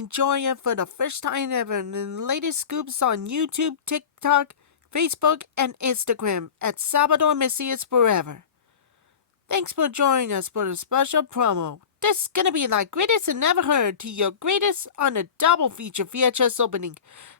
enjoy it for the first time ever and the latest scoops on YouTube, TikTok, Facebook, and Instagram at Salvador Messias Forever. Thanks for joining us for the special promo. This is gonna be like greatest and never heard to your greatest on a double feature VHS opening,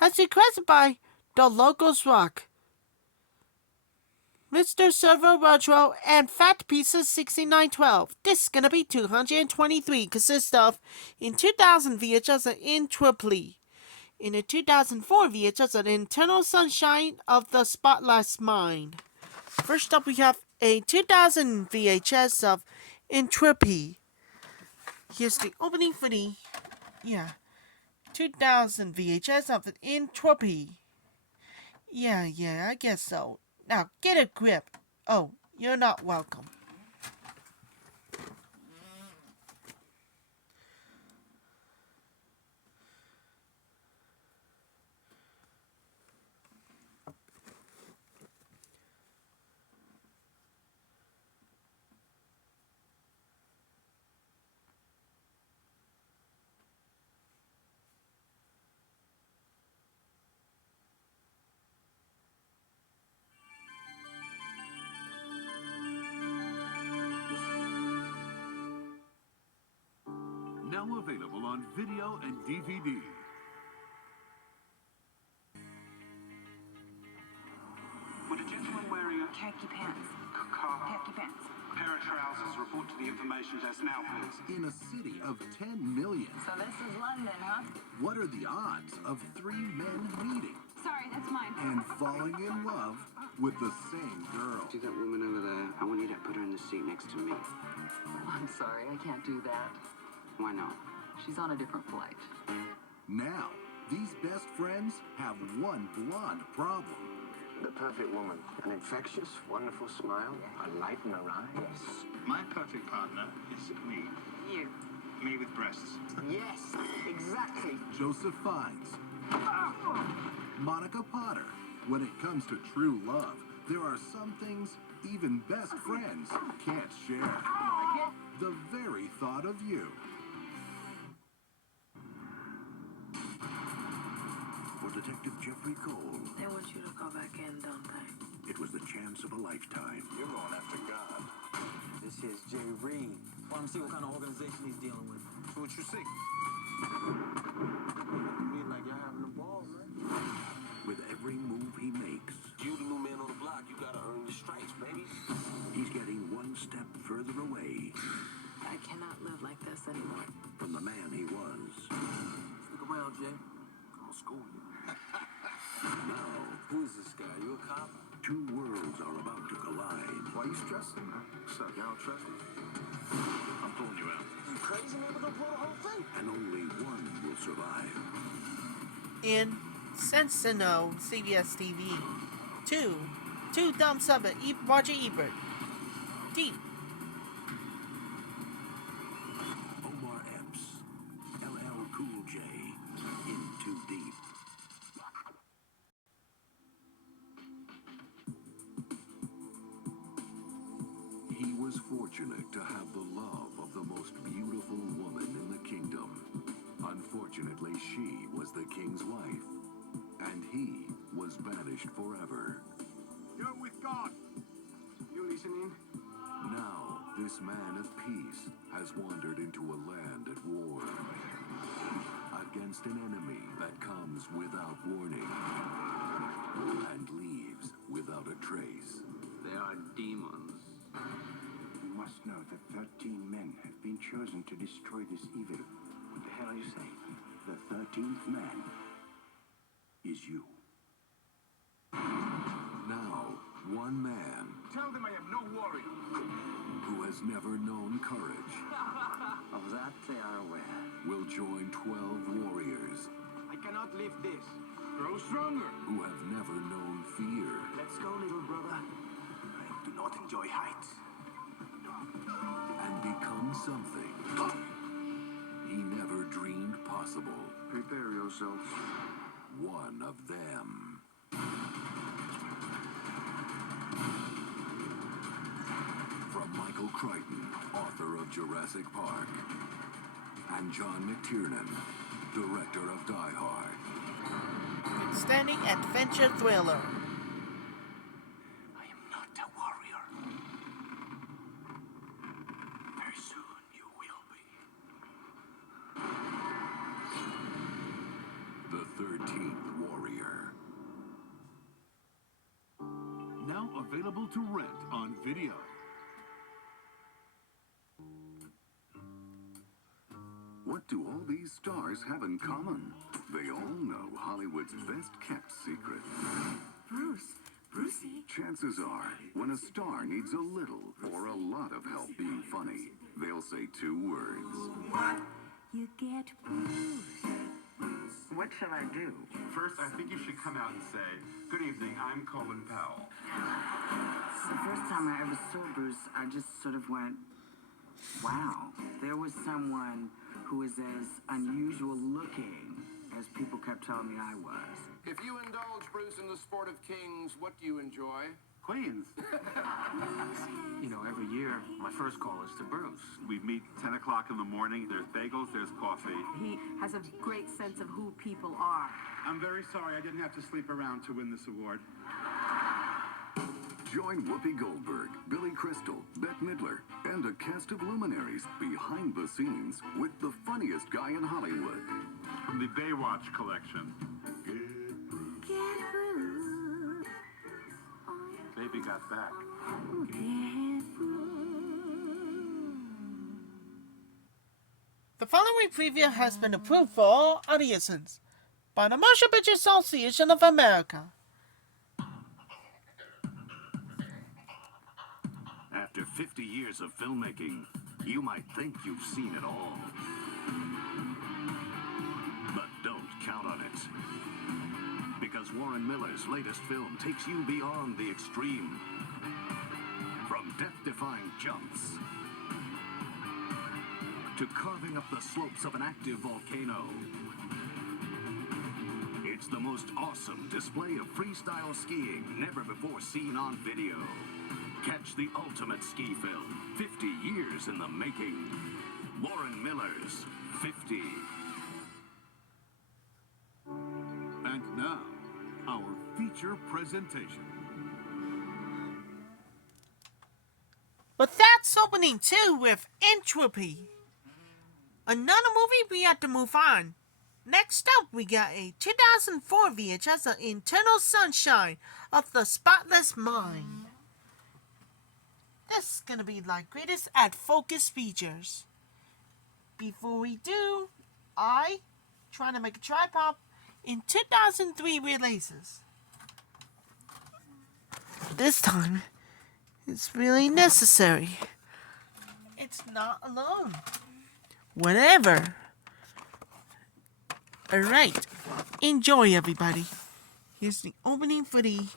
as requested by TheLogosRock, Mr. Servo Retro, and Fat Pieces 6912. This is gonna be 223, consists of in 2000 VHS an Entropy. In a 2004 VHS an Internal Sunshine of the Spotless Mind. First up we have a 2000 VHS of Entropy. Here's the opening for the 2000 VHS of the Entropy. Yeah, I guess so. Now get a grip. Oh, you're not welcome. Now available on video and DVD. Would a gentleman wearing a khaki pants? Khaki pants. pair of trousers report to the information desk now, please? In a city of 10 million, So this is London, huh? what are the odds of three men meeting Sorry, that's mine. and falling in love with the same girl? See that woman over there? I want you to put her in the seat next to me. I'm sorry, I can't do that. Why not? She's on a different flight. Now, these best friends have one blonde problem. The perfect woman. An infectious, wonderful smile, a light in her eyes. My perfect partner is me. You. Me with breasts. Yes, exactly. Joseph Fiennes, Monica Potter. When it comes to true love, there are some things even best friends can't share. The very thought of you. For Detective Jeffrey Cole, They want you to go back in, don't they? it was the chance of a lifetime. You're going after God. This here's Jay Reed. Want to see what kind of organization he's dealing with. So what you see? Reed, like y'all having a ball, man. With every move he makes, You the new man on the block, you gotta earn your stripes, baby. he's getting one step further away I cannot live like this anymore. from the man he was. Stick around, Jay. I'm gonna school you. Now, Who is this guy? You a cop? two worlds are about to collide. Why you stressing, man? What's up? Y'all don't trust me? I'm pulling you out. You crazy, man? We're gonna blow the whole thing. And only one will survive. In Sensational CBS TV. Two thumbs up at Roger Ebert. Deep. Omar Epps, LL Cool J, In Too Deep. He was fortunate to have the love of the most beautiful woman in the kingdom. Unfortunately, she was the king's wife, and he was banished forever. Go with God. You listening? Now, this man of peace has wandered into a land at war against an enemy that comes without warning and leaves without a trace. They are demons. You must know that 13 men have been chosen to destroy this evil. What the hell are you saying? The 13th man is you. Now, one man Tell them I am no warrior. who has never known courage Of that they are aware. will join 12 warriors I cannot live this. Grow stronger. who have never known fear Let's go, little brother. I do not enjoy heights. and become something he never dreamed possible. Prepare yourself. One of them. From Michael Crichton, author of Jurassic Park, and John McTiernan, director of Die Hard. Outstanding adventure thriller. I am not a warrior. Very soon you will be. The 13th Warrior. Now available to rent on video. What do all these stars have in common? They all know Hollywood's best-kept secret. Brucey. Chances are, when a star needs a little or a lot of help being funny, they'll say 2 words. You get Bruce. What shall I do? First, I think you should come out and say, "Good evening, I'm Colin Powell." The first time I ever saw Bruce, I just sort of went, wow, there was someone who was as unusual looking as people kept telling me I was. If you indulge, Bruce, in the sport of kings, what do you enjoy? Queens. You know, every year, my first call is to Bruce. We meet 10 o'clock in the morning. There's bagels, there's coffee. He has a great sense of who people are. I'm very sorry I didn't have to sleep around to win this award. Join Whoopi Goldberg, Billy Crystal, Bette Midler, and a cast of luminaries behind the scenes with the funniest guy in Hollywood. From the Baywatch collection. Get Bruce. Baby got back. Get Bruce. The following preview has been approved for all audiences by the Motion Picture Association of America. After 50 years of filmmaking, you might think you've seen it all. But don't count on it. Because Warren Miller's latest film takes you beyond the extreme. From death-defying jumps to carving up the slopes of an active volcano. It's the most awesome display of freestyle skiing never before seen on video. Catch the ultimate ski film, 50 years in the making. Warren Miller's 50. And now, our feature presentation. But that's opening 2 with Entropy. Another movie we had to move on. Next up, we got a 2004 VHS of Eternal Sunshine of the Spotless Mind. This is gonna be like greatest at focus features. Before we do, I trying to make a tripod in 2003 releases. This time, it's really necessary. It's not alone. Whatever. Alright, enjoy everybody. Here's the opening for the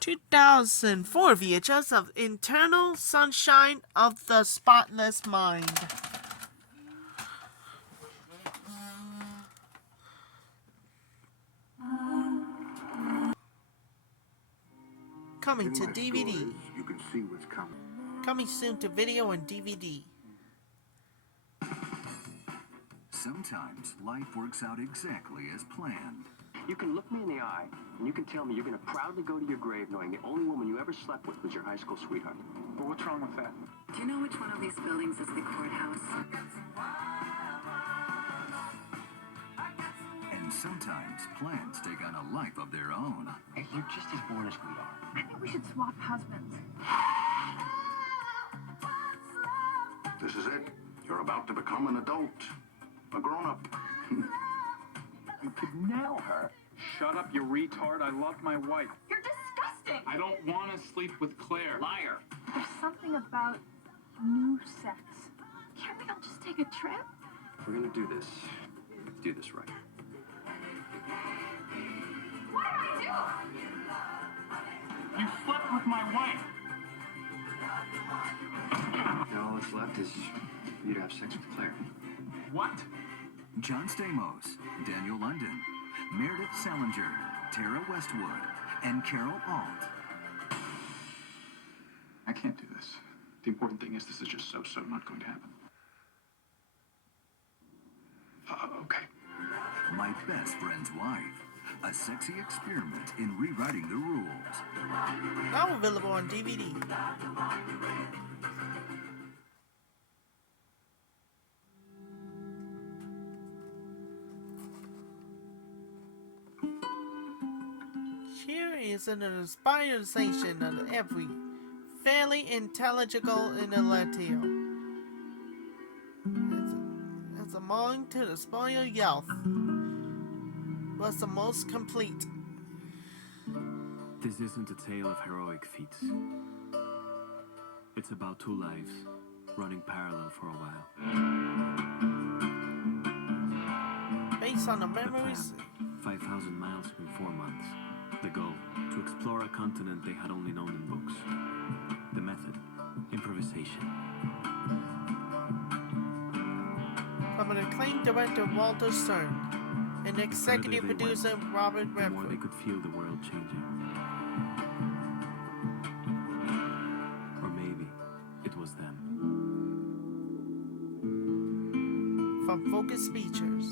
2004 VHS of Eternal Sunshine of the Spotless Mind. Coming to DVD. You can see what's coming. Coming soon to video and DVD. Sometimes life works out exactly as planned. You can look me in the eye, and you can tell me you're going to proudly go to your grave knowing the only woman you ever slept with was your high school sweetheart. But what's wrong with that? Do you know which one of these buildings is the courthouse? And sometimes plans take on a life of their own. Hey, you're just as bored as we are. I think we should swap husbands. This is it. You're about to become an adult. A grown-up. You could nail her. Shut up, you retard. I love my wife. You're disgusting. I don't want to sleep with Claire. Liar! There's something about new sex. Can't we all just take a trip? If we're going to do this right. What did I do? You slept with my wife. Now all that's left is you to have sex with Claire. What? John Stamos, Daniel London, Meredith Salinger, Tara Westwood, and Carol Alt. I can't do this. The important thing is this is just so not going to happen. Okay. My Best Friend's Wife, a sexy experiment in rewriting the rules. Now available on DVD. Here is an inspiration of every fairly intelligible intellectual. As among to the spoil youth was the most complete. This isn't a tale of heroic feats. It's about two lives running parallel for a while. Based on the memories. 5,000 miles in 4 months. The goal, to explore a continent they had only known in books. The method, improvisation. From an acclaimed director Walter Stern and executive producer Robert The more they Redford. could feel the world changing. Or maybe it was them. From Focus Features.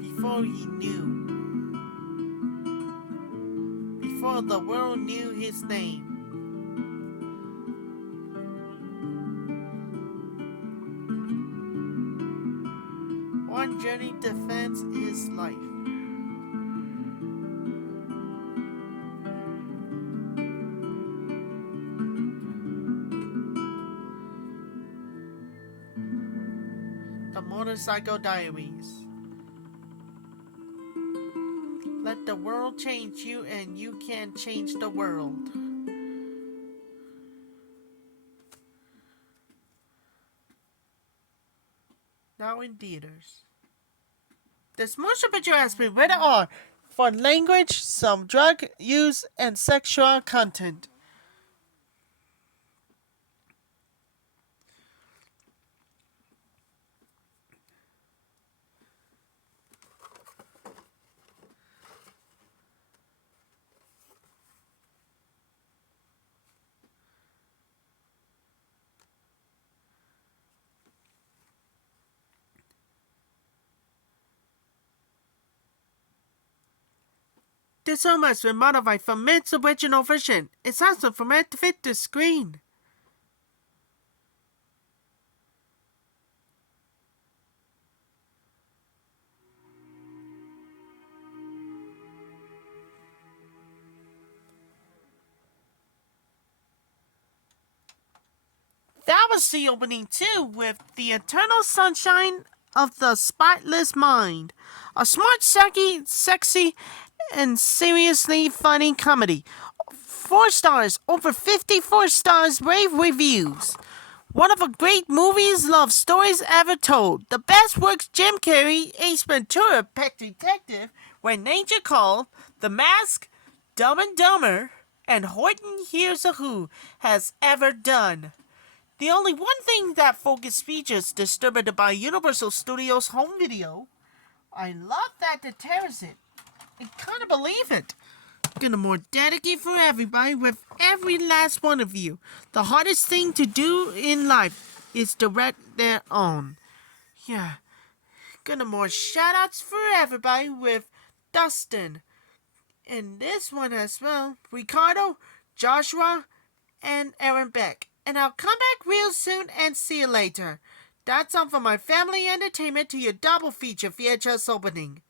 Before he knew. Before the world knew his name. One journey defends his life. The Motorcycle Diaries. Let the world change you and you can change the world. Now in theaters. This motion picture has been rated R for language, some drug use, and sexual content. This film has been modified from its original version. It's also formatted to fit the screen. That was the opening too, with The Eternal Sunshine of the Spotless Mind. A smart, sexy, and seriously funny comedy. 4 stars, over 54 stars, rave reviews. One of the great movies love stories ever told. The best works Jim Carrey, Ace Ventura, Pet Detective, When Nature Called, The Mask, Dumb and Dumber, and Horton Hears a Who has ever done. The only one thing that Focus Features distributed by Universal Studios Home Video, I love that it tears it. I can't believe it. Gonna more dedicate for everybody with every last one of you. The hardest thing to do in life is direct their own. Yeah. Gonna more shoutouts for everybody with Dustin. And this one as well. Ricardo, Joshua, and Aaron Beck. And I'll come back real soon and see you later. That's all for my family entertainment to your double feature VHS opening.